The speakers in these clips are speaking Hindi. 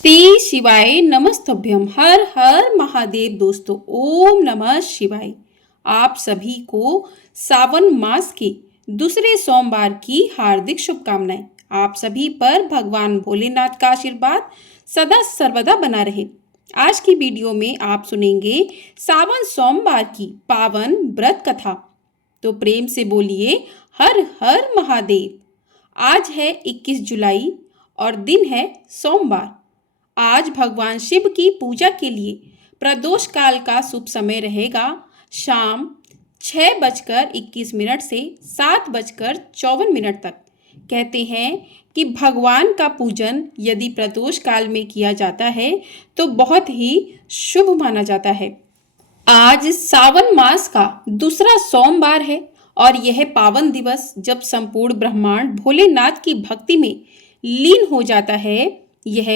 श्री शिवाय नमस्तभ्यम। हर हर महादेव। दोस्तों, ओम नमः शिवाय। आप सभी को सावन मास के दूसरे सोमवार की हार्दिक शुभकामनाएं। आप सभी पर भगवान भोलेनाथ का आशीर्वाद सदा सर्वदा बना रहे। आज की वीडियो में आप सुनेंगे सावन सोमवार की पावन व्रत कथा। तो प्रेम से बोलिए हर हर महादेव। आज है 21 जुलाई और दिन है सोमवार। आज भगवान शिव की पूजा के लिए प्रदोष काल का शुभ समय रहेगा। शाम 6:21 से 7:54 तक। कहते हैं कि भगवान का पूजन यदि प्रदोष काल में किया जाता है तो बहुत ही शुभ माना जाता है। आज सावन मास का दूसरा सोमवार है और यह पावन दिवस जब संपूर्ण ब्रह्मांड भोलेनाथ की भक्ति में लीन हो जाता है। यह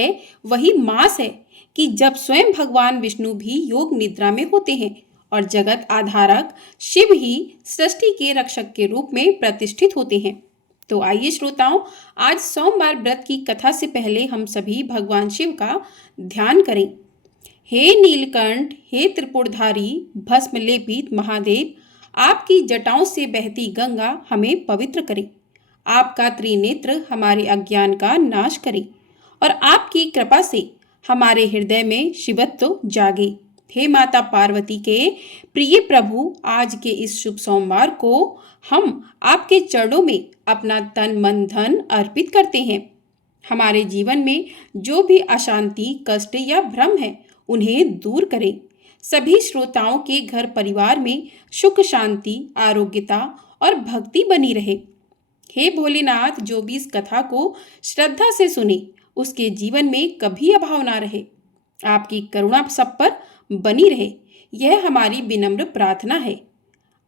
वही मास है कि जब स्वयं भगवान विष्णु भी योग निद्रा में होते हैं और जगत आधारक शिव ही सृष्टि के रक्षक के रूप में प्रतिष्ठित होते हैं। तो आइए श्रोताओं, आज सोमवार व्रत की कथा से पहले हम सभी भगवान शिव का ध्यान करें। हे नीलकंठ, हे त्रिपुरधारी भस्म लेपित महादेव, आपकी जटाओं से बहती गंगा हमें पवित्र करे। आपका त्रिनेत्र हमारे अज्ञान का नाश करे और आपकी कृपा से हमारे हृदय में शिवत्व जागे। हे माता पार्वती के प्रिय प्रभु, आज के इस शुभ सोमवार को हम आपके चरणों में अपना तन मन धन अर्पित करते हैं। हमारे जीवन में जो भी अशांति, कष्ट या भ्रम है उन्हें दूर करें। सभी श्रोताओं के घर परिवार में सुख शांति, आरोग्यता और भक्ति बनी रहे। हे भोलेनाथ, जो भी इस कथा को श्रद्धा से सुने उसके जीवन में कभी अभाव ना रहे। आपकी करुणा सब पर बनी रहे, यह हमारी विनम्र प्रार्थना है।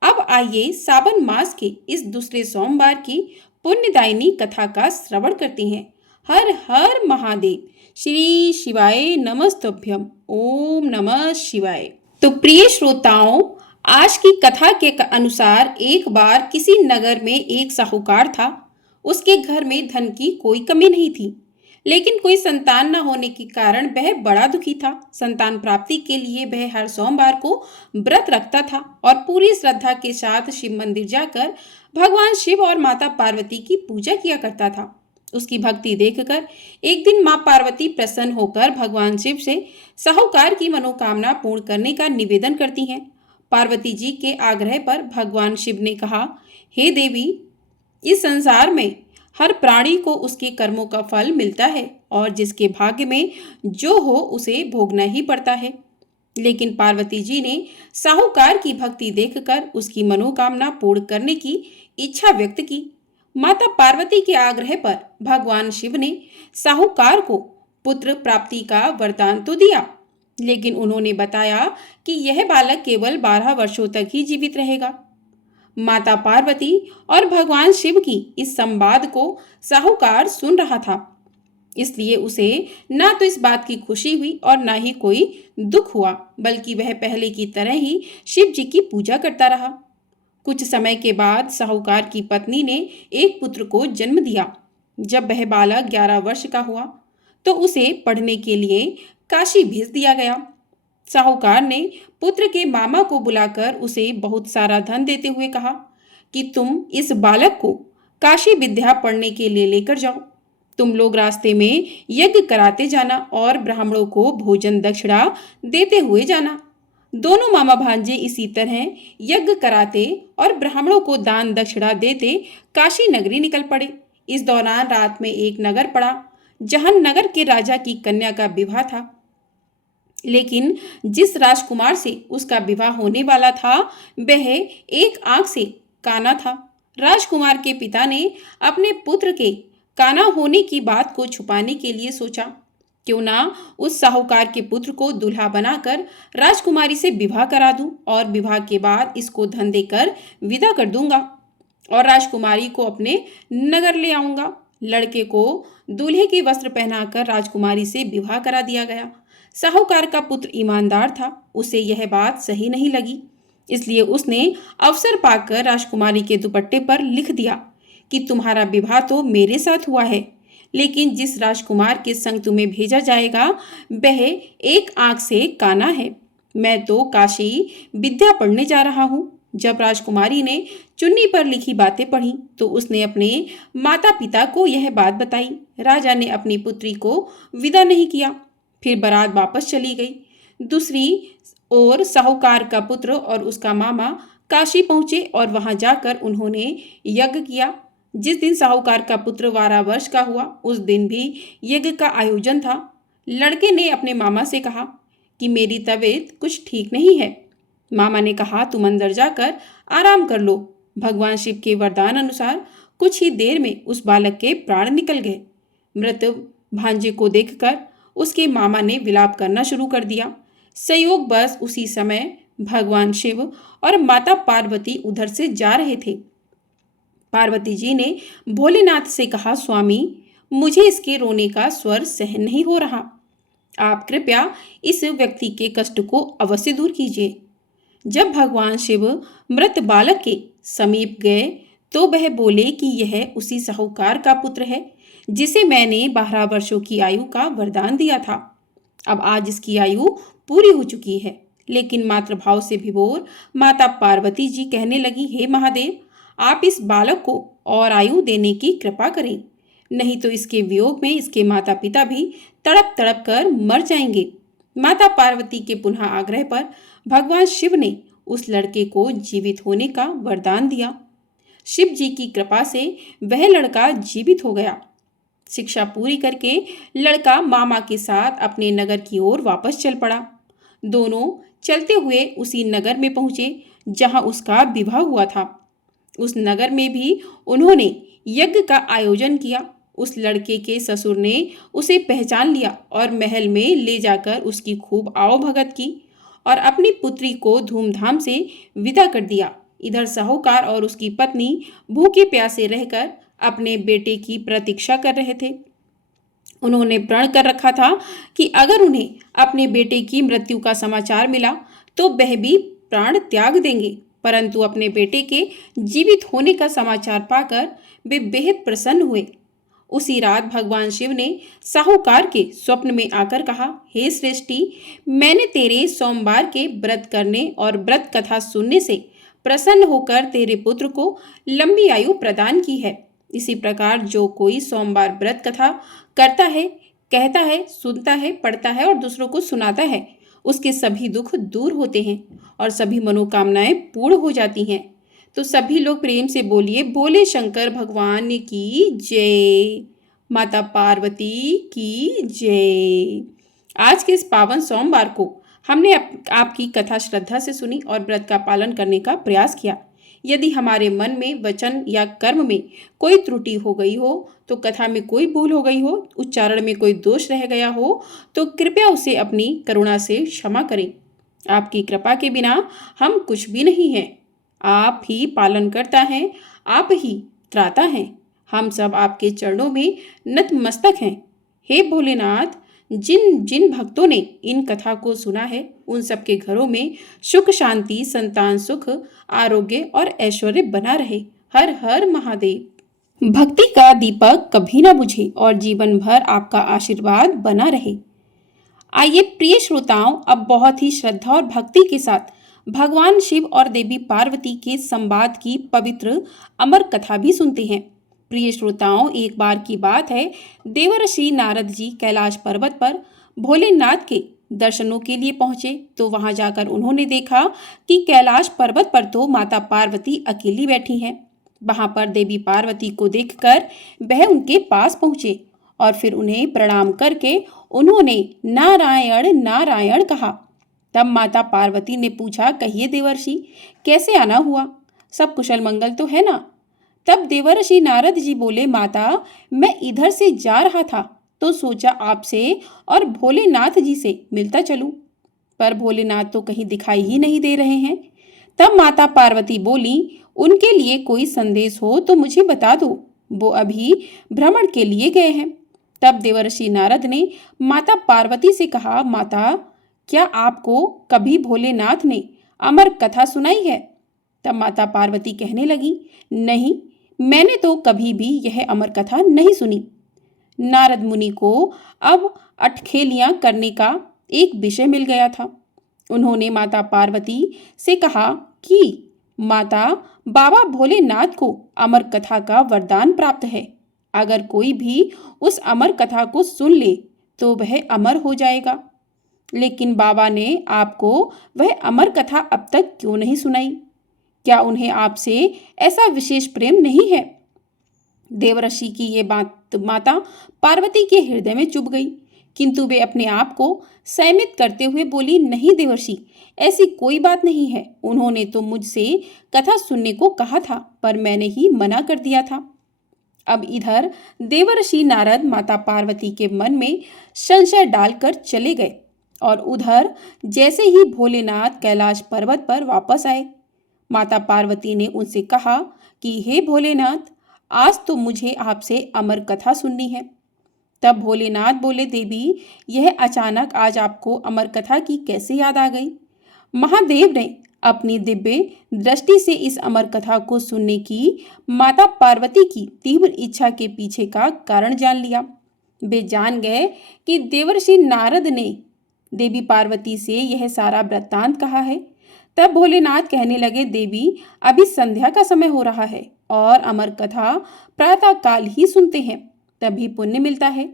अब आइए सावन मास के इस दूसरे सोमवार की पुण्यदायिनी कथा का श्रवण करते हैं। हर हर महादेव। श्री शिवाय नमस्तभ्यम। ओम नमः शिवाय। तो प्रिय श्रोताओं, आज की कथा के अनुसार एक बार किसी नगर में एक साहूकार था। उसके घर में धन की कोई कमी नहीं थी, लेकिन कोई संतान न होने के कारण वह बड़ा दुखी था। संतान प्राप्ति के लिए वह हर सोमवार को व्रत रखता था और पूरी श्रद्धा के साथ शिव मंदिर जाकर भगवान शिव और माता पार्वती की पूजा किया करता था। उसकी भक्ति देखकर एक दिन माँ पार्वती प्रसन्न होकर भगवान शिव से साहूकार की मनोकामना पूर्ण करने का निवेदन करती हैं। पार्वती जी के आग्रह पर भगवान शिव ने कहा, हे देवी, इस संसार में हर प्राणी को उसके कर्मों का फल मिलता है और जिसके भाग्य में जो हो उसे भोगना ही पड़ता है। लेकिन पार्वती जी ने साहूकार की भक्ति देखकर उसकी मनोकामना पूर्ण करने की इच्छा व्यक्त की। माता पार्वती के आग्रह पर भगवान शिव ने साहूकार को पुत्र प्राप्ति का वरदान तो दिया, लेकिन उन्होंने बताया कि यह बालक केवल 12 वर्षों तक ही जीवित रहेगा। माता पार्वती और भगवान शिव की इस संवाद को साहूकार सुन रहा था, इसलिए उसे ना तो इस बात की खुशी हुई और ना ही कोई दुख हुआ, बल्कि वह पहले की तरह ही शिव जी की पूजा करता रहा। कुछ समय के बाद साहूकार की पत्नी ने एक पुत्र को जन्म दिया। जब वह बालक 11 वर्ष का हुआ तो उसे पढ़ने के लिए काशी भेज दिया गया। साहूकार ने पुत्र के मामा को बुलाकर उसे बहुत सारा धन देते हुए कहा कि तुम इस बालक को काशी विद्या पढ़ने के लिए लेकर जाओ। तुम लोग रास्ते में यज्ञ कराते जाना और ब्राह्मणों को भोजन दक्षिणा देते हुए जाना। दोनों मामा भांजे इसी तरह यज्ञ कराते और ब्राह्मणों को दान दक्षिणा देते काशी नगरी निकल पड़े। इस दौरान रात में एक नगर पड़ा जहां नगर के राजा की कन्या का विवाह था, लेकिन जिस राजकुमार से उसका विवाह होने वाला था वह एक आंख से काना था। राजकुमार के पिता ने अपने पुत्र के काना होने की बात को छुपाने के लिए सोचा, क्यों ना उस साहूकार के पुत्र को दूल्हा बनाकर राजकुमारी से विवाह करा दूं और विवाह के बाद इसको धन देकर विदा कर दूंगा और राजकुमारी को अपने नगर ले आऊंगा। लड़के को दूल्हे के वस्त्र पहनाकर राजकुमारी से विवाह करा दिया गया। साहूकार का पुत्र ईमानदार था, उसे यह बात सही नहीं लगी, इसलिए उसने अवसर पाकर राजकुमारी के दुपट्टे पर लिख दिया कि तुम्हारा विवाह तो मेरे साथ हुआ है, लेकिन जिस राजकुमार के संग तुम्हें भेजा जाएगा वह एक आंख से काना है। मैं तो काशी विद्या पढ़ने जा रहा हूँ। जब राजकुमारी ने चुन्नी पर लिखी बातें पढ़ी तो उसने अपने माता पिता को यह बात बताई। राजा ने अपनी पुत्री को विदा नहीं किया। फिर बारात वापस चली गई। दूसरी ओर साहूकार का पुत्र और उसका मामा काशी पहुंचे और वहां जाकर उन्होंने यज्ञ किया। जिस दिन साहूकार का पुत्र 12 वर्ष का हुआ उस दिन भी यज्ञ का आयोजन था। लड़के ने अपने मामा से कहा कि मेरी तबीयत कुछ ठीक नहीं है। मामा ने कहा तुम अंदर जाकर आराम कर लो। भगवान शिव के वरदान अनुसार कुछ ही देर में उस बालक के प्राण निकल गए। मृत भांजे को देखकर उसके मामा ने विलाप करना शुरू कर दिया। संयोग बस उसी समय भगवान शिव और माता पार्वती उधर से जा रहे थे। पार्वती जी ने भोलेनाथ से कहा स्वामी मुझे इसके रोने का स्वर सहन नहीं हो रहा। आप कृपया इस व्यक्ति के कष्ट को अवश्य दूर कीजिए। जब भगवान शिव मृत बालक के समीप गए तो वह बोले कि यह उसी साहूकार का पुत्र है जिसे मैंने 12 वर्षों की आयु का वरदान दिया था। अब आज इसकी आयु पूरी हो चुकी है। लेकिन मातृभाव से विभोर माता पार्वती जी कहने लगी, हे महादेव, आप इस बालक को और आयु देने की कृपा करें, नहीं तो इसके वियोग में इसके माता पिता भी तड़प तड़प कर मर जाएंगे। माता पार्वती के पुनः आग्रह पर भगवान शिव ने उस लड़के को जीवित होने का वरदान दिया। शिव जी की कृपा से वह लड़का जीवित हो गया। शिक्षा पूरी करके लड़का मामा के साथ अपने नगर की ओर वापस चल पड़ा। दोनों चलते हुए उसी नगर में पहुंचे जहां उसका विवाह हुआ था। उस नगर में भी उन्होंने यज्ञ का आयोजन किया। उस लड़के के ससुर ने उसे पहचान लिया और महल में ले जाकर उसकी खूब आवभगत की और अपनी पुत्री को धूमधाम से विदा कर दिया। इधर साहूकार और उसकी पत्नी भूखे प्यासे रहकर अपने बेटे की प्रतीक्षा कर रहे थे। उन्होंने प्रण कर रखा था कि अगर उन्हें अपने बेटे की मृत्यु का समाचार मिला तो वह भी प्राण त्याग देंगे। परंतु अपने बेटे के जीवित होने का समाचार पाकर वे बेहद प्रसन्न हुए। उसी रात भगवान शिव ने साहूकार के स्वप्न में आकर कहा, हे श्रेष्ठी, मैंने तेरे सोमवार के व्रत करने और व्रत कथा सुनने से प्रसन्न होकर तेरे पुत्र को लंबी आयु प्रदान की है। इसी प्रकार जो कोई सोमवार व्रत कथा करता है, कहता है, सुनता है, पढ़ता है और दूसरों को सुनाता है, उसके सभी दुख दूर होते हैं और सभी मनोकामनाएं पूर्ण हो जाती हैं। तो सभी लोग प्रेम से बोलिए, बोले शंकर भगवान की जय, माता पार्वती की जय। आज के इस पावन सोमवार को हमने आपकी कथा श्रद्धा से सुनी और व्रत का पालन करने का प्रयास किया। यदि हमारे मन में, वचन या कर्म में कोई त्रुटि हो गई हो, तो कथा में कोई भूल हो गई हो, उच्चारण में कोई दोष रह गया हो, तो कृपया उसे अपनी करुणा से क्षमा करें। आपकी कृपा के बिना हम कुछ भी नहीं हैं। आप ही पालन करता है, आप ही त्राता हैं। हम सब आपके चरणों में नतमस्तक हैं। हे भोलेनाथ, जिन जिन भक्तों ने इन कथा को सुना है उन सबके घरों में सुख शांति, संतान सुख, आरोग्य और ऐश्वर्य बना रहे। हर हर महादेव। भक्ति का दीपक कभी ना बुझे और जीवन भर आपका आशीर्वाद बना रहे। आइए प्रिय श्रोताओं, अब बहुत ही श्रद्धा और भक्ति के साथ भगवान शिव और देवी पार्वती के संवाद की पवित्र अमर कथा भी सुनते हैं। प्रिय श्रोताओं, एक बार की बात है, देवर्षि नारद जी कैलाश पर्वत पर भोलेनाथ के दर्शनों के लिए पहुंचे। तो वहां जाकर उन्होंने देखा कि कैलाश पर्वत पर तो माता पार्वती अकेली बैठी हैं। वहां पर देवी पार्वती को देखकर वह उनके पास पहुंचे और फिर उन्हें प्रणाम करके उन्होंने नारायण नारायण कहा। तब माता पार्वती ने पूछा, कहिए देवर्षि, कैसे आना हुआ? सब कुशल मंगल तो है ना? तब देवर्षि नारद जी बोले, माता, मैं इधर से जा रहा था तो सोचा आपसे और भोलेनाथ जी से मिलता चलूं, पर भोलेनाथ तो कहीं दिखाई ही नहीं दे रहे हैं। तब माता पार्वती बोली, उनके लिए कोई संदेश हो तो मुझे बता दो, वो अभी भ्रमण के लिए गए हैं। तब देवर्षि नारद ने माता पार्वती से कहा, माता, क्या आपको कभी भोलेनाथ ने अमर कथा सुनाई है? तब माता पार्वती कहने लगी, नहीं, मैंने तो कभी भी यह अमर कथा नहीं सुनी। नारद मुनि को अब अटखेलियां करने का एक विषय मिल गया था। उन्होंने माता पार्वती से कहा कि माता, बाबा भोलेनाथ को अमर कथा का वरदान प्राप्त है। अगर कोई भी उस अमर कथा को सुन ले तो वह अमर हो जाएगा। लेकिन बाबा ने आपको वह अमर कथा अब तक क्यों नहीं सुनाई? क्या उन्हें आपसे ऐसा विशेष प्रेम नहीं है? देवर्षि की ये बात माता पार्वती के हृदय में चुभ गई, किंतु वे अपने आप को संयमित करते हुए बोली, नहीं देवर्षि, ऐसी कोई बात नहीं है। उन्होंने तो मुझसे कथा सुनने को कहा था, पर मैंने ही मना कर दिया था। अब इधर देवर्षि नारद माता पार्वती के मन में संशय डालकर चले गए और उधर जैसे ही भोलेनाथ कैलाश पर्वत पर वापस आए, माता पार्वती ने उनसे कहा कि हे भोलेनाथ, आज तो मुझे आपसे अमर कथा सुननी है। तब भोलेनाथ बोले, देवी, यह अचानक आज आपको अमर कथा की कैसे याद आ गई? महादेव ने अपनी दिव्य दृष्टि से इस अमर कथा को सुनने की माता पार्वती की तीव्र इच्छा के पीछे का कारण जान लिया। वे जान गए कि देवर्षि नारद ने देवी पार्वती से यह सारा वृत्तांत कहा है। तब भोलेनाथ कहने लगे, देवी, अभी संध्या का समय हो रहा है और अमर कथा प्रातः काल ही सुनते हैं, तभी पुण्य मिलता है।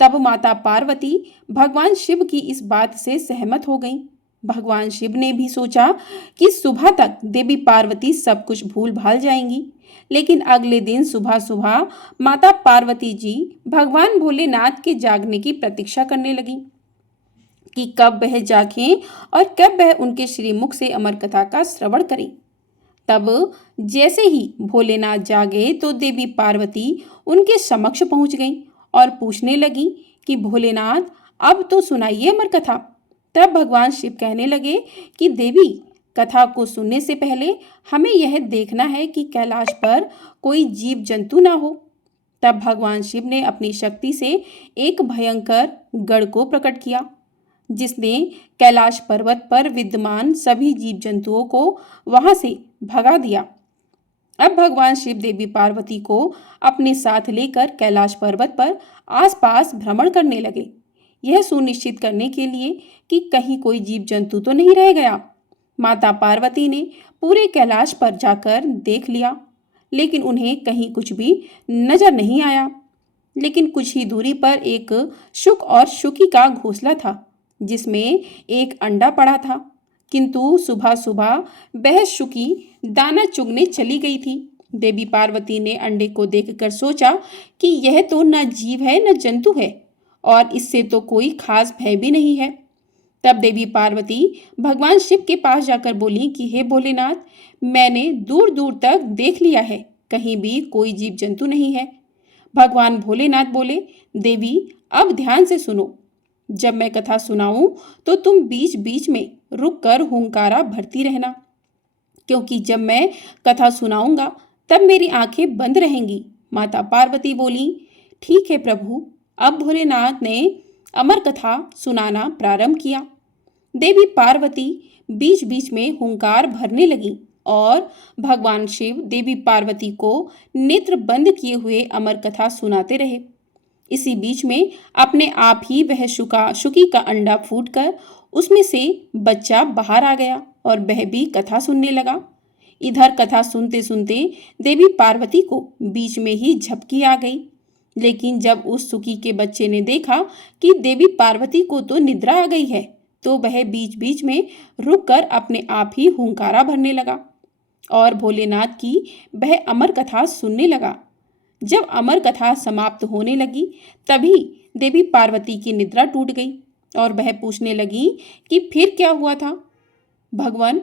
तब माता पार्वती भगवान शिव की इस बात से सहमत हो गईं। भगवान शिव ने भी सोचा कि सुबह तक देवी पार्वती सब कुछ भूल भाल जाएंगी, लेकिन अगले दिन सुबह सुबह माता पार्वती जी भगवान भोलेनाथ के जागने की प्रतीक्षा करने लगी कि कब वह जागें और कब वह उनके श्रीमुख से अमर कथा का श्रवण करें। तब जैसे ही भोलेनाथ जागे तो देवी पार्वती उनके समक्ष पहुंच गईं और पूछने लगी कि भोलेनाथ, अब तो सुनाइए अमर कथा। तब भगवान शिव कहने लगे कि देवी, कथा को सुनने से पहले हमें यह देखना है कि कैलाश पर कोई जीव जंतु ना हो। तब भगवान शिव ने अपनी शक्ति से एक भयंकर गढ़ को प्रकट किया, जिसने कैलाश पर्वत पर विद्यमान सभी जीव जंतुओं को वहां से भगा दिया। अब भगवान शिव देवी पार्वती को अपने साथ लेकर कैलाश पर्वत पर आसपास भ्रमण करने लगे, यह सुनिश्चित करने के लिए कि कहीं कोई जीव जंतु तो नहीं रह गया। माता पार्वती ने पूरे कैलाश पर जाकर देख लिया, लेकिन उन्हें कहीं कुछ भी नजर नहीं आया। लेकिन कुछ ही दूरी पर एक शुक और शुकी का घोंसला था, जिसमें एक अंडा पड़ा था, किंतु सुबह सुबह वह शुकी दाना चुगने चली गई थी। देवी पार्वती ने अंडे को देखकर सोचा कि यह तो न जीव है न जंतु है और इससे तो कोई खास भय भी नहीं है। तब देवी पार्वती भगवान शिव के पास जाकर बोली कि हे भोलेनाथ, मैंने दूर दूर तक देख लिया है, कहीं भी कोई जीव जंतु नहीं है। भगवान भोलेनाथ बोले, देवी, अब ध्यान से सुनो। जब मैं कथा सुनाऊं तो तुम बीच बीच में रुककर हुंकारा भरती रहना, क्योंकि जब मैं कथा सुनाऊंगा तब मेरी आंखें बंद रहेंगी। माता पार्वती बोली, ठीक है प्रभु। अब भोलेनाथ ने अमर कथा सुनाना प्रारंभ किया। देवी पार्वती बीच बीच में हुंकार भरने लगी और भगवान शिव देवी पार्वती को नेत्र बंद किए हुए अमर कथा सुनाते रहे। इसी बीच में अपने आप ही वह शुकी का अंडा फूटकर उसमें से बच्चा बाहर आ गया और वह भी कथा सुनने लगा। इधर कथा सुनते सुनते देवी पार्वती को बीच में ही झपकी आ गई, लेकिन जब उस शुकी के बच्चे ने देखा कि देवी पार्वती को तो निद्रा आ गई है, तो वह बीच बीच में रुककर अपने आप ही हुंकारा भरने लगा और भोलेनाथ की वह अमर कथा सुनने लगा। जब अमर कथा समाप्त होने लगी तभी देवी पार्वती की निद्रा टूट गई और वह पूछने लगी कि फिर क्या हुआ था भगवान।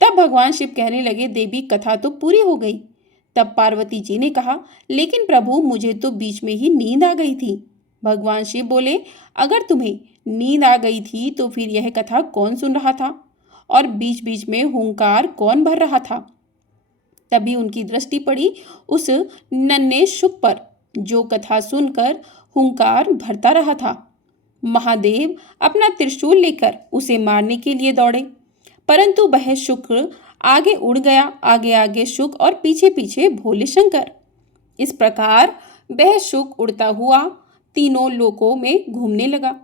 तब भगवान शिव कहने लगे, देवी, कथा तो पूरी हो गई। तब पार्वती जी ने कहा, लेकिन प्रभु, मुझे तो बीच में ही नींद आ गई थी। भगवान शिव बोले, अगर तुम्हें नींद आ गई थी तो फिर यह कथा कौन सुन रहा था और बीच बीच में हुंकार कौन भर रहा था? तभी उनकी दृष्टि पड़ी उस नन्हे शुक पर, जो कथा सुनकर हुंकार भरता रहा था। महादेव अपना त्रिशूल लेकर उसे मारने के लिए दौड़े, परंतु वह शुक्र आगे उड़ गया, आगे आगे शुक और पीछे पीछे भोले शंकर। इस प्रकार वह शुक उड़ता हुआ तीनों लोकों में घूमने लगा।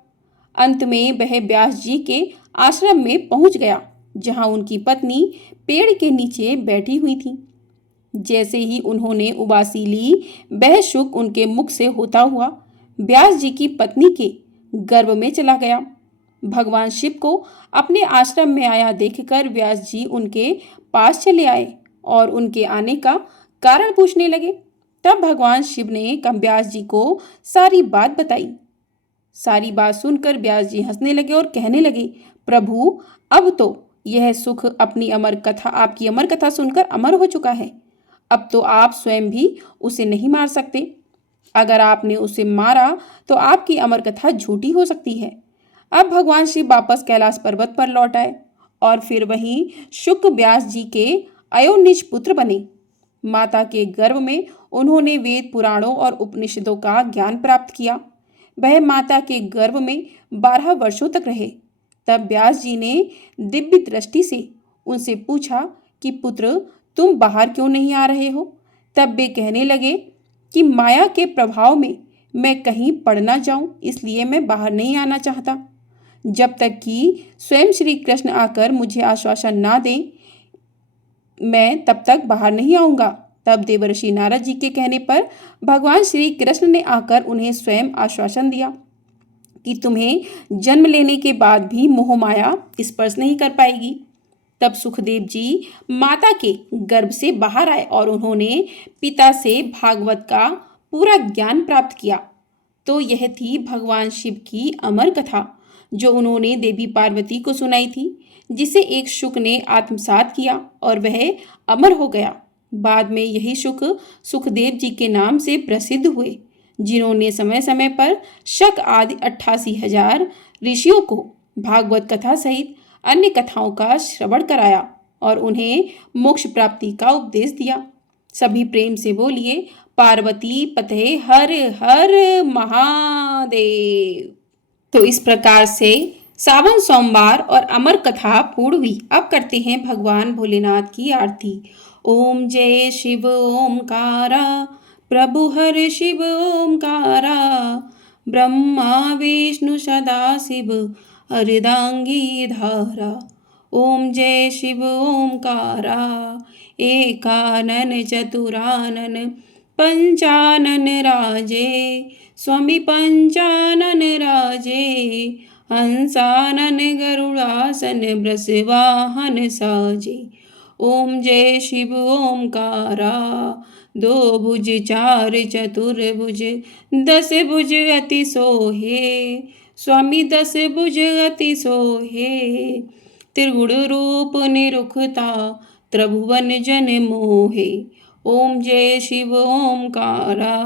अंत में वह व्यास जी के आश्रम में पहुंच गया, जहां उनकी पत्नी पेड़ के नीचे बैठी हुई थी। जैसे ही उन्होंने उबासी ली, वह सुख उनके मुख से होता हुआ व्यास जी की पत्नी के गर्भ में चला गया। भगवान शिव को अपने आश्रम में आया देखकर व्यास जी उनके पास चले आए और उनके आने का कारण पूछने लगे। तब भगवान शिव ने व्यास जी को सारी बात बताई। सारी बात सुनकर व्यास जी हंसने लगे और कहने लगे, प्रभु, अब तो यह सुख अपनी अमर कथा आपकी अमर कथा सुनकर अमर हो चुका है। अब तो आप स्वयं भी उसे नहीं मार सकते। अगर आपने उसे मारा तो आपकी अमर कथा झूठी हो सकती है। अब भगवान शिव वापस कैलाश पर्वत पर लौट आए और फिर वहीं शुक व्यास जी के अयोनिज पुत्र बने। माता के गर्भ में उन्होंने वेद पुराणों और उपनिषदों का ज्ञान प्राप्त किया। वह माता के गर्भ में 12 वर्षों तक रहे। तब व्यास जी ने दिव्य दृष्टि से उनसे पूछा कि पुत्र, तुम बाहर क्यों नहीं आ रहे हो? तब वे कहने लगे कि माया के प्रभाव में मैं कहीं पड़ ना जाऊं, इसलिए मैं बाहर नहीं आना चाहता। जब तक कि स्वयं श्री कृष्ण आकर मुझे आश्वासन ना दें, मैं तब तक बाहर नहीं आऊंगा। तब देवर्षि नारद जी के कहने पर भगवान श्री कृष्ण ने आकर उन्हें स्वयं आश्वासन दिया कि तुम्हें जन्म लेने के बाद भी मोह माया स्पर्श नहीं कर पाएगी। तब सुखदेव जी माता के गर्भ से बाहर आए और उन्होंने पिता से भागवत का पूरा ज्ञान प्राप्त किया। तो यह थी भगवान शिव की अमर कथा, जो उन्होंने देवी पार्वती को सुनाई थी, जिसे एक शुक ने आत्मसात किया और वह अमर हो गया। बाद में यही शुक सुखदेव जी के नाम से प्रसिद्ध हुए, जिन्होंने समय समय पर शक आदि 88,000 ऋषियों को भागवत कथा सहित अन्य कथाओं का श्रवण कराया और उन्हें मोक्ष प्राप्ति का उपदेश दिया। सभी प्रेम से बोलिए, पार्वती पते हर हर महादेव। तो इस प्रकार से सावन सोमवार और अमर कथा पूर्ण हुई। अब करते हैं भगवान भोलेनाथ की आरती। ओम जय शिव ओमकारा, प्रभु हर शिव ओमकारा, ब्रह्मा विष्णु सदा शिव अर्धांगी धारा। ओम जय शिव ओमकारा, एकानन चतुरानन पंचानन राजे, स्वामी पंचानन राजे, हंसानन गरुड़ासन वृषवाहन साजे। ओम जय शिव ओमकारा, दो भुज चार चतुर्भुज, 10 भुज अति सोहे, स्वामी 10 भुज अति सोहे, त्रिगुण रूप निरुखता, त्रिभुवन जन मोहे। ओम जय शिव ओमकारा,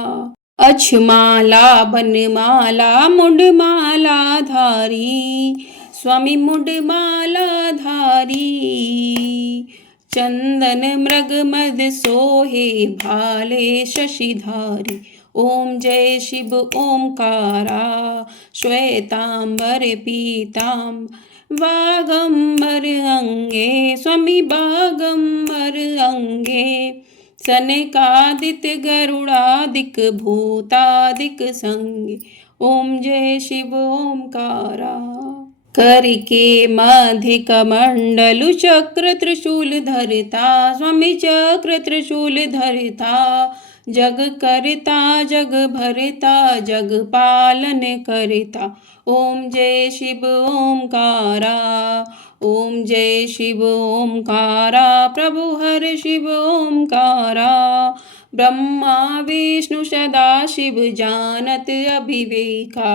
अक्षमाला बनमाला मुंडमाला धारी, स्वामी मुंडमाला धारी, चंदन मृग मद सोहे, भाले शशिधारी। ओम जय शिव ओमकारा, श्वेतांबर पीतांबर वागंबर अंगे, स्वामी बागंबर अंगे, सनकादित्य गरुड़ादिक भूतादिक संगे। ओम जय शिव ओमकारा, करके मध्य कमंडलु चक्र त्रिशूल धरता, स्वामी चक्र त्रिशूल धरता, जग करता जग भरता, जग पालन करता। ओम जय शिव ओमकारा, ओम जय शिव ओमकारा, प्रभु हर शिव ओमकारा, ब्रह्मा विष्णु सदा शिव जानत अभिवेका,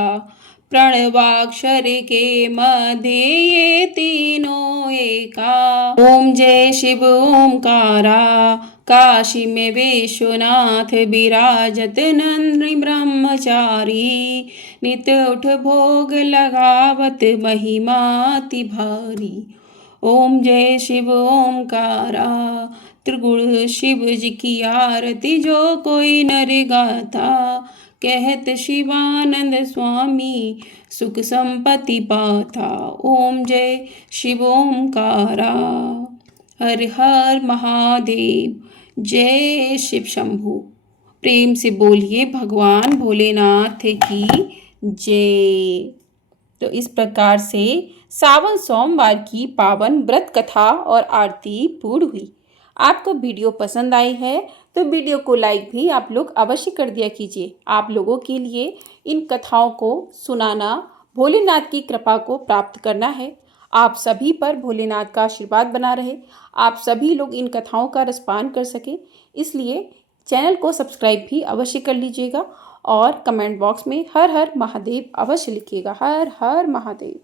प्रणवाक्षर के मध्य ये तीनों एका। ओम जय शिव ओमकारा, काशी में विश्वनाथ विराजत नंद ब्रह्मचारी, नित उठ भोग लगावत महिमाति भारी। ओम जय शिव ओमकारा, त्रिगुण शिव जी की आरती जो कोई नर गाता, कहत शिवानंद स्वामी सुख संपत्ति पाता। ओम जय शिव ओमकारा, हर हर महादेव। जय शिव शंभु। प्रेम से बोलिए भगवान भोलेनाथ की जय। तो इस प्रकार से सावन सोमवार की पावन व्रत कथा और आरती पूर्ण हुई। आपको वीडियो पसंद आई है तो वीडियो को लाइक भी आप लोग अवश्य कर दिया कीजिए। आप लोगों के लिए इन कथाओं को सुनाना भोलेनाथ की कृपा को प्राप्त करना है। आप सभी पर भोलेनाथ का आशीर्वाद बना रहे, आप सभी लोग इन कथाओं का रसपान कर सकें, इसलिए चैनल को सब्सक्राइब भी अवश्य कर लीजिएगा और कमेंट बॉक्स में हर हर महादेव अवश्य लिखिएगा। हर हर महादेव।